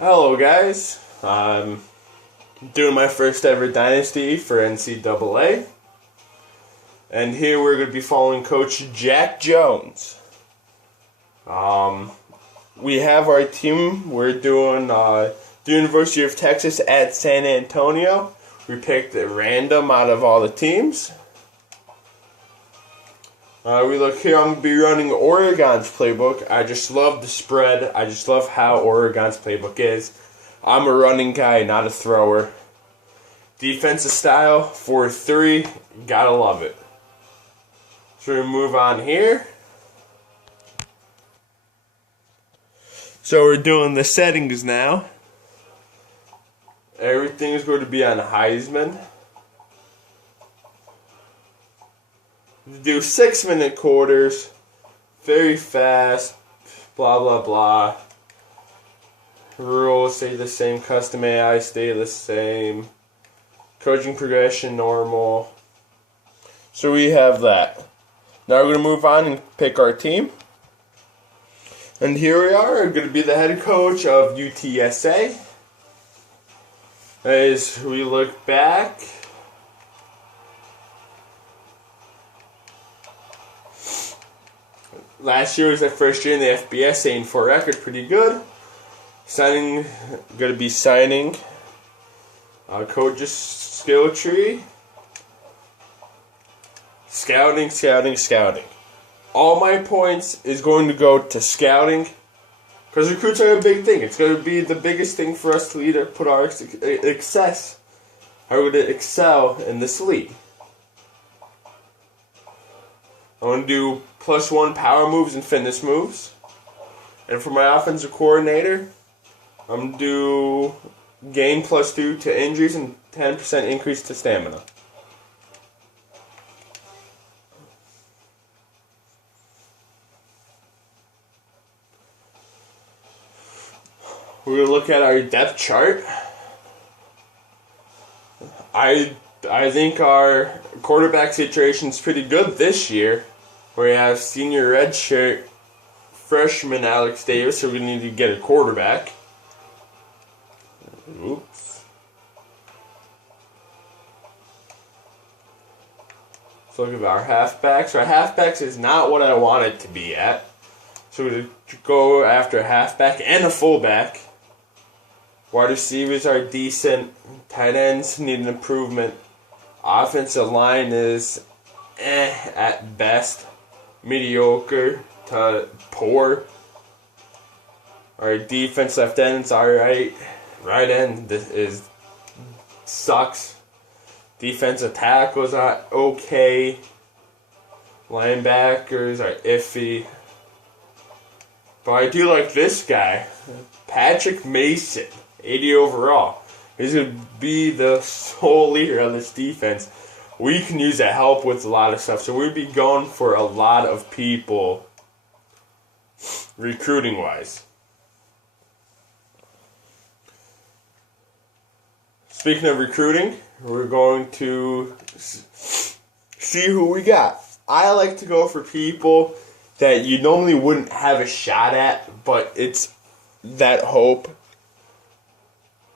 Hello guys, I'm doing my first ever Dynasty for Ncaa, and here we're going to be following Coach Jack Jones. We have our team. We're doing the University of Texas at San Antonio. We picked at random out of all the teams. We look here, I'm going to be running Oregon's playbook. I just love the spread. I just love how Oregon's playbook is. I'm a running guy, not a thrower. Defensive style, 4-3. Gotta love it. So we move on here. So we're doing the settings now. Everything is going to be on Heisman. Do 6-minute quarters, very fast, blah blah blah. Rules stay the same, custom AI stay the same. Coaching progression normal. So we have that. Now we're going to move on and pick our team. And here we are, we're going to be the head coach of UTSA. As we look back, last year was their first year in the FBS, saying for record, pretty good. Going to be signing coach's skill tree. Scouting. All my points is going to go to scouting, because recruits are a big thing. It's going to be the biggest thing for us to either put our success, how we're going to excel in this league. I'm going to do +1 power moves and fitness moves. And for my offensive coordinator, I'm going to do gain +2 to injuries and 10% increase to stamina. We're going to look at our depth chart. I think our quarterback situation is pretty good this year. We have senior redshirt freshman Alex Davis, so we need to get a quarterback. Oops. Let's look at our halfbacks. Our halfbacks is not what I want it to be at. So we're going to go after a halfback and a fullback. Wide receivers are decent. Tight ends need an improvement. Offensive line is at best. Mediocre to poor. Our defense, left end's alright. Right end sucks. Defensive tackles are okay. Linebackers are iffy. But I do like this guy, Patrick Mason, 80 overall. He's going to be the sole leader on this defense. We can use that help with a lot of stuff. So we'd be going for a lot of people recruiting-wise. Speaking of recruiting, we're going to see who we got. I like to go for people that you normally wouldn't have a shot at, but it's that hope.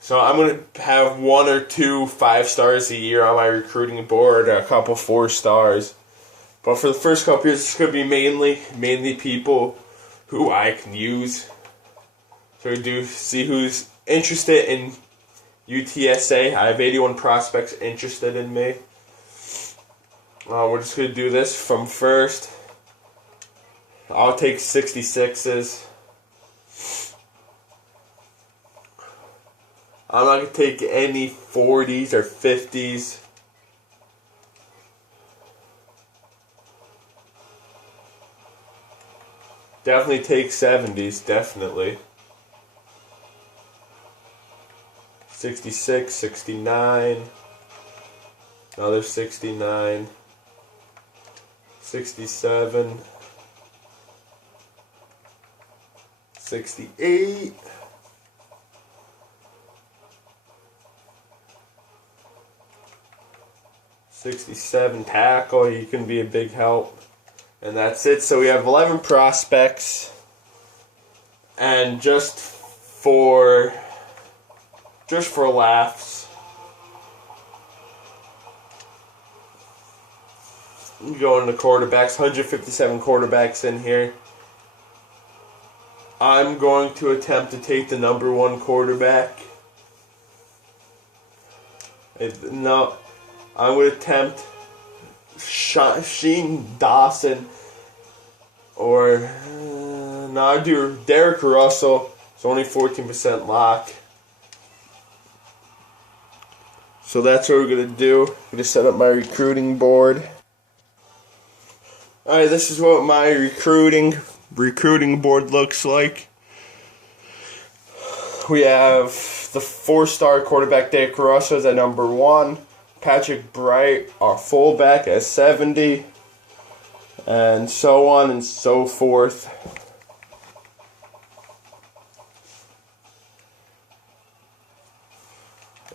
So I'm going to have 1 or 2 5-stars a year on my recruiting board, a couple 4-stars. But for the first couple years, it's going to be mainly people who I can use. So we do see who's interested in UTSA. I have 81 prospects interested in me. We're just going to do this from first. I'll take 66s. I'm not going to take any 40s or 50s. Definitely take 70s, definitely. 66, 69. Another 69. 67. 68. 67 tackle, he can be a big help. And that's it. So we have 11 prospects. And just for just for laughs. Going to quarterbacks, 157 quarterbacks in here. I'm going to attempt to take the number 1 quarterback. No, I'm going to attempt Sheen Dawson, or no, I'll do Derek Russell. It's only 14% lock. So that's what we're going to do. I'm going to set up my recruiting board. Alright, this is what my recruiting board looks like. We have the 4-star quarterback Derek Russell at number 1. Patrick Bright, our fullback, at 70. And so on and so forth.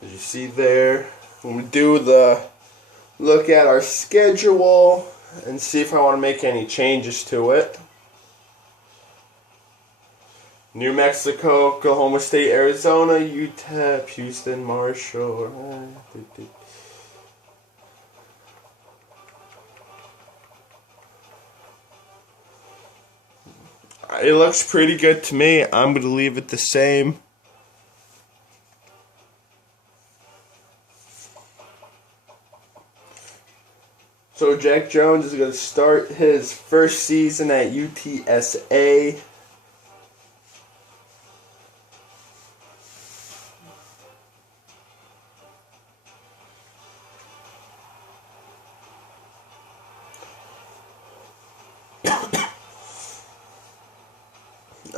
As you see there, I'm going to do the look at our schedule and see if I want to make any changes to it. New Mexico, Oklahoma State, Arizona, Utah, Houston, Marshall. It looks pretty good to me. I'm going to leave it the same. So Jack Jones is going to start his first season at UTSA.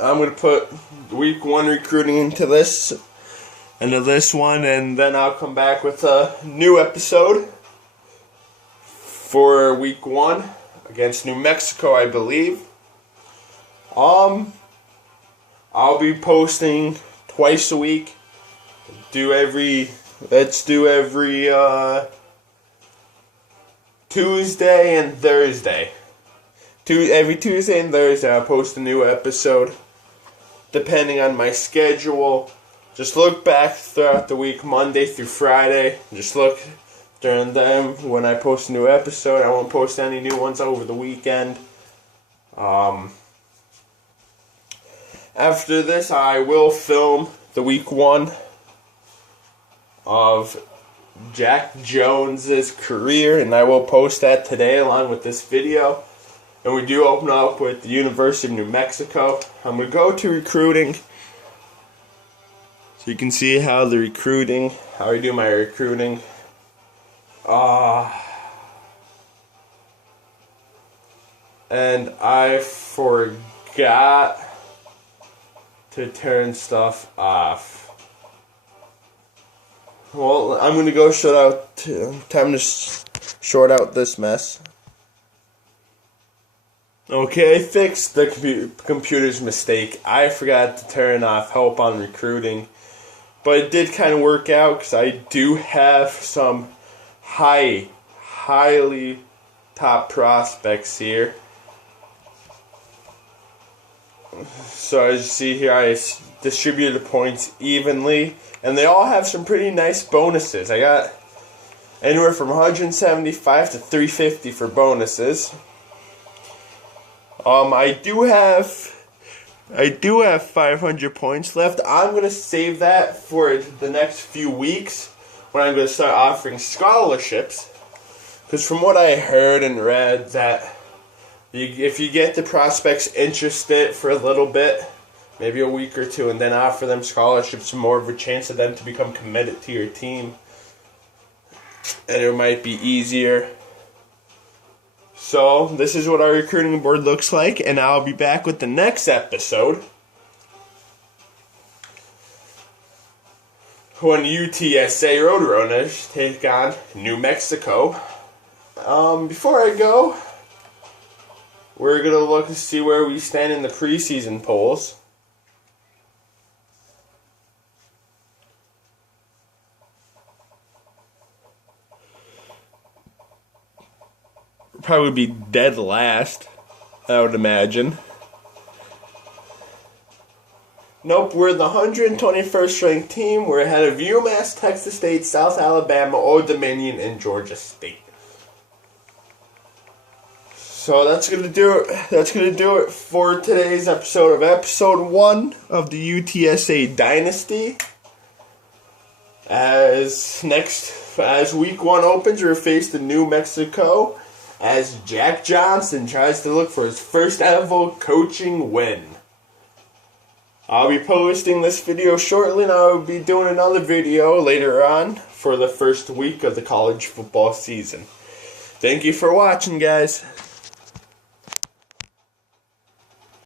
I'm going to put week 1 recruiting into this one, and then I'll come back with a new episode for week 1 against New Mexico, I believe. I'll be posting twice a week. Let's do every Tuesday and Thursday. Every Tuesday and Thursday I'll post a new episode, depending on my schedule. Just look back throughout the week, Monday through Friday. Just look during them when I post a new episode. I won't post any new ones over the weekend. After this, I will film the week 1 of Jack Jones's career, and I will post that today along with this video. And we do open up with the University of New Mexico. I'm going to go to recruiting, so you can see how I do my recruiting. And I forgot to turn stuff off. Well, I'm going to go time to short out this mess. Okay, I fixed the computer's mistake. I forgot to turn off help on recruiting. But it did kind of work out because I do have some highly top prospects here. So as you see here, I distributed the points evenly. And they all have some pretty nice bonuses. I got anywhere from 175 to 350 for bonuses. I do have 500 points left. I'm going to save that for the next few weeks when I'm going to start offering scholarships. Because from what I heard and read, that if you get the prospects interested for a little bit, maybe a week or two, and then offer them scholarships, more of a chance of them to become committed to your team. And it might be easier. So, this is what our recruiting board looks like, and I'll be back with the next episode when UTSA Roadrunners take on New Mexico. Before I go, we're going to look and see where we stand in the preseason polls. Probably be dead last, I would imagine. No, Nope, we're the 121st ranked team. We're ahead of UMass, Texas State, South Alabama, Old Dominion, and Georgia State. So that's gonna do it. That's gonna do it for today's episode of episode 1 of the UTSA Dynasty. As week 1 opens, we're faced in New Mexico as Jack Johnson tries to look for his first ever coaching win. I'll be posting this video shortly, and I'll be doing another video later on for the first week of the college football season. Thank you for watching, guys.